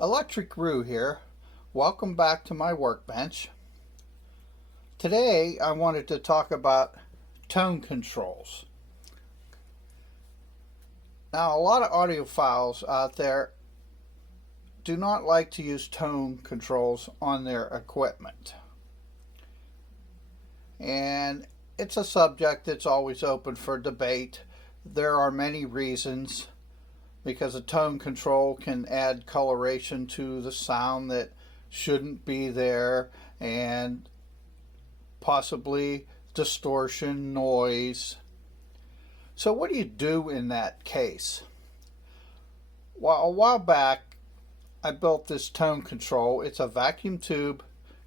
Electric Roo here. Welcome back to my workbench. Today I wanted to talk about tone controls. Now, a lot of audiophiles out there do not like to use tone controls on their equipment. And it's a subject that's always open for debate. There are many reasons, because a tone control can add coloration to the sound that shouldn't be there, and possibly distortion, noise. So what do you do in that case? Well, a while back I built this tone control. It's a vacuum tube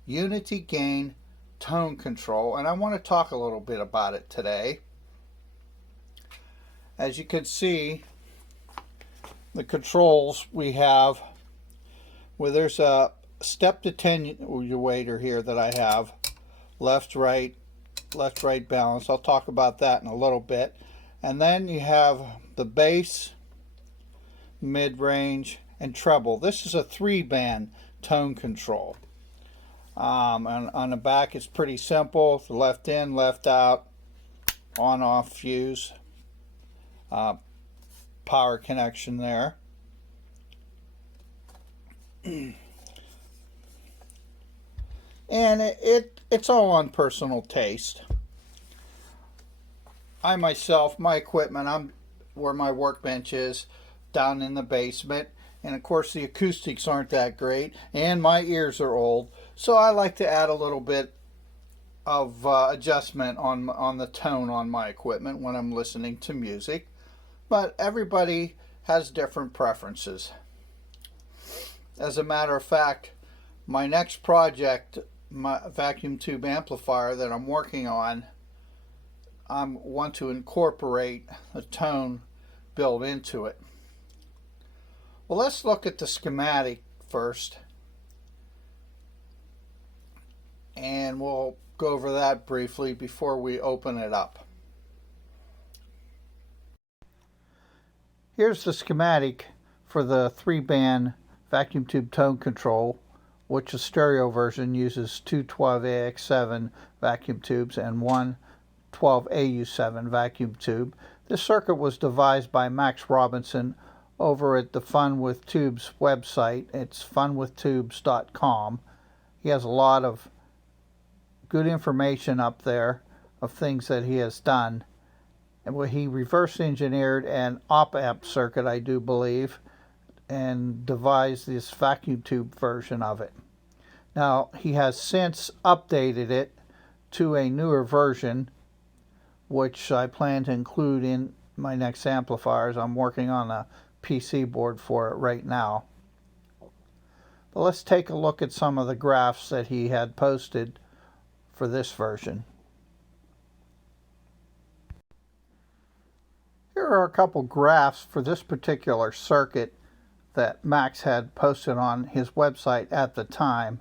unity gain tone control, and I want to talk a little bit about it today. As you can see, the controls we have, where there's a step attenuator here that I have, left right balance. I'll talk about that in a little bit. And then you have the bass, mid-range, and treble. This is a 3-band tone control. And on the back it's pretty simple. The left in, left out, on off fuse, power connection there. And it's all on personal taste. I myself, my equipment, I'm where my workbench is, down in the basement, and of course the acoustics aren't that great, and my ears are old, so I like to add a little bit of adjustment on the tone on my equipment when I'm listening to music. But everybody has different preferences. As a matter of fact, my next project, my vacuum tube amplifier that I'm working on, I want to incorporate a tone built into it. Well, let's look at the schematic first, and we'll go over that briefly before we open it up. Here's the schematic for the 3-band vacuum tube tone control, which the stereo version uses two 12AX7 vacuum tubes and one 12AU7 vacuum tube. This circuit was devised by Max Robinson over at the Fun with Tubes website. It's funwithtubes.com. He has a lot of good information up there of things that he has done. And he reverse engineered an op-amp circuit, I do believe, and devised this vacuum tube version of it. Now, he has since updated it to a newer version, which I plan to include in my next amplifiers. I'm working on a PC board for it right now. But let's take a look at some of the graphs that he had posted for this version. Here are a couple graphs for this particular circuit that Max had posted on his website at the time.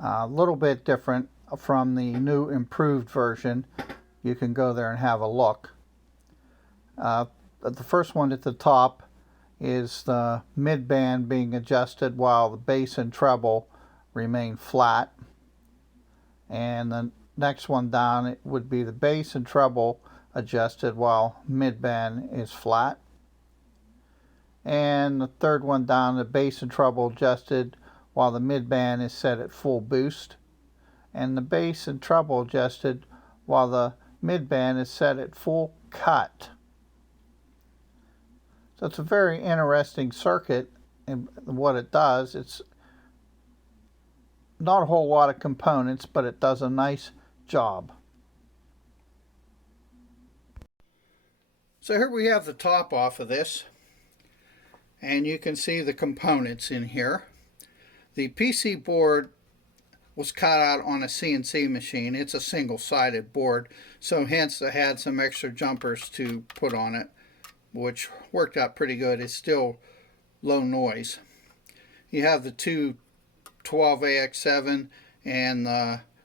A little bit different from the new improved version. You can go there and have a look. The first one at the top is the mid-band being adjusted while the bass and treble remain flat. And the next one down, it would be the bass and treble adjusted while mid-band is flat. And the third one down, the bass and treble adjusted while the mid-band is set at full boost. And the bass and treble adjusted while the mid-band is set at full cut. So it's a very interesting circuit in what it does. It's not a whole lot of components, but it does a nice job. So here we have the top off of this, and you can see the components in here. The PC board was cut out on a CNC machine. It's a single-sided board, so hence I had some extra jumpers to put on it, which worked out pretty good. It's still low noise. You have the two 12AX7 and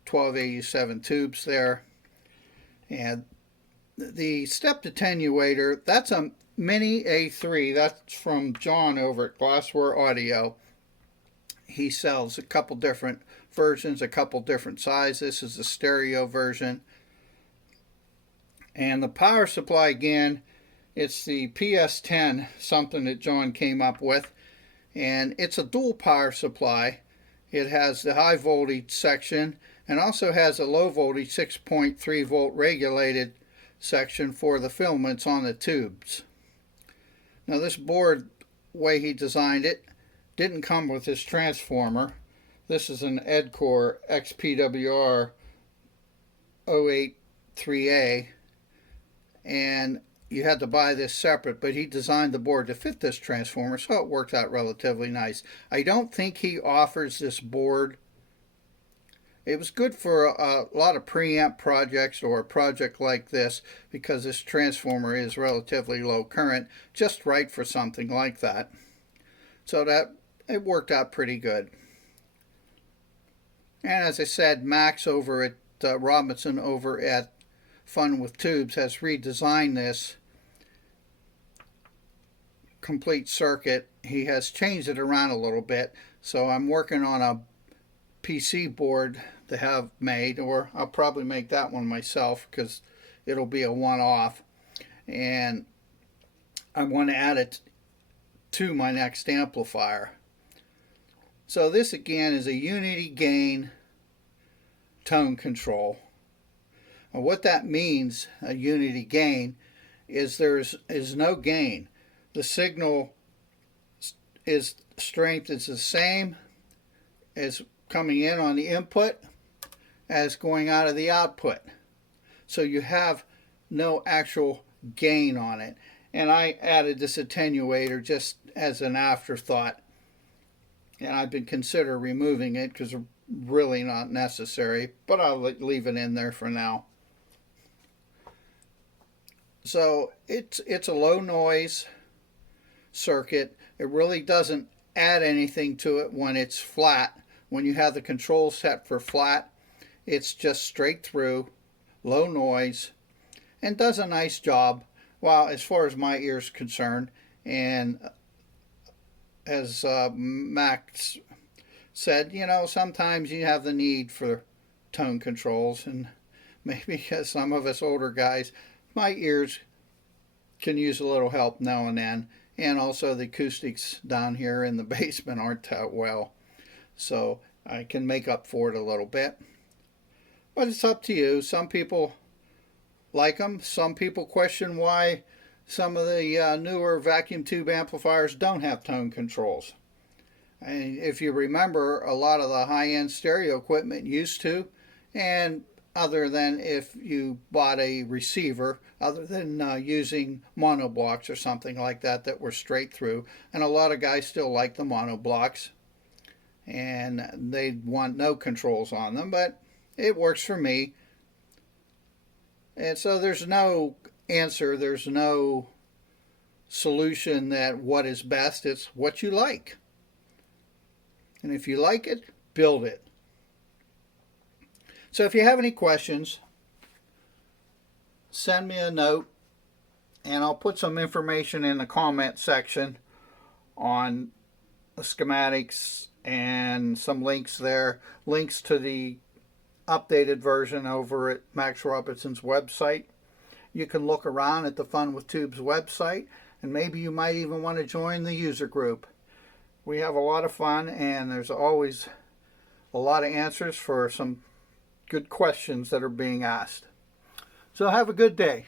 12AU7 tubes there, and the stepped attenuator, that's a Mini A3. That's from John over at Glassware Audio. he sells a couple different versions, a couple different sizes. This is the stereo version. And the power supply, again, it's the PS10, something that John came up with. And it's a dual power supply. It has the high voltage section and also has a low voltage 6.3 volt regulated section for the filaments on the tubes. Now this board, way he designed it, didn't come with this transformer. This is an EdCore XPWR 083A, and you had to buy this separate, but he designed the board to fit this transformer, so it worked out relatively nice. I don't think he offers this board. It was good for a lot of preamp projects or a project like this because this transformer is relatively low current, just right for something like that. So that it worked out pretty good. And as I said, Max over at Robinson over at Fun with Tubes has redesigned this complete circuit. He has changed it around a little bit, so I'm working on a PC board to have made, or I'll probably make that one myself because it'll be a one-off, and I want to add it to my next amplifier. So this again is a unity gain tone control. And what that means, a unity gain, is there is no gain. The signal strength is the same as coming in on the input as going out of the output. So you have no actual gain on it. And I added this attenuator just as an afterthought. And I've been considering removing it because it's really not necessary, but I'll leave it in there for now. So it's a low noise circuit. It really doesn't add anything to it when it's flat. When you have the control set for flat, it's just straight through, low noise, and does a nice job, well, as far as my ear's concerned. And as Max said, you know, sometimes you have the need for tone controls, and maybe as some of us older guys, my ears can use a little help now and then. And also the acoustics down here in the basement aren't that well, so I can make up for it a little bit. But it's up to you. Some people like them. Some people question why some of the newer vacuum tube amplifiers don't have tone controls. And if you remember, a lot of the high-end stereo equipment used to, and other than if you bought a receiver, other than using monoblocks or something like that that were straight through. And a lot of guys still like the monoblocks, and they want no controls on them, but it works for me. And so there's no answer, there's no solution that what is best. It's what you like. And if you like it, build it. So if you have any questions, send me a note, and I'll put some information in the comment section on the schematics and some links there. Links to the updated version over at Max Robinson's website. You can look around at the Fun with Tubes website, and maybe you might even want to join the user group. We have a lot of fun, and there's always a lot of answers for some good questions that are being asked. So have a good day.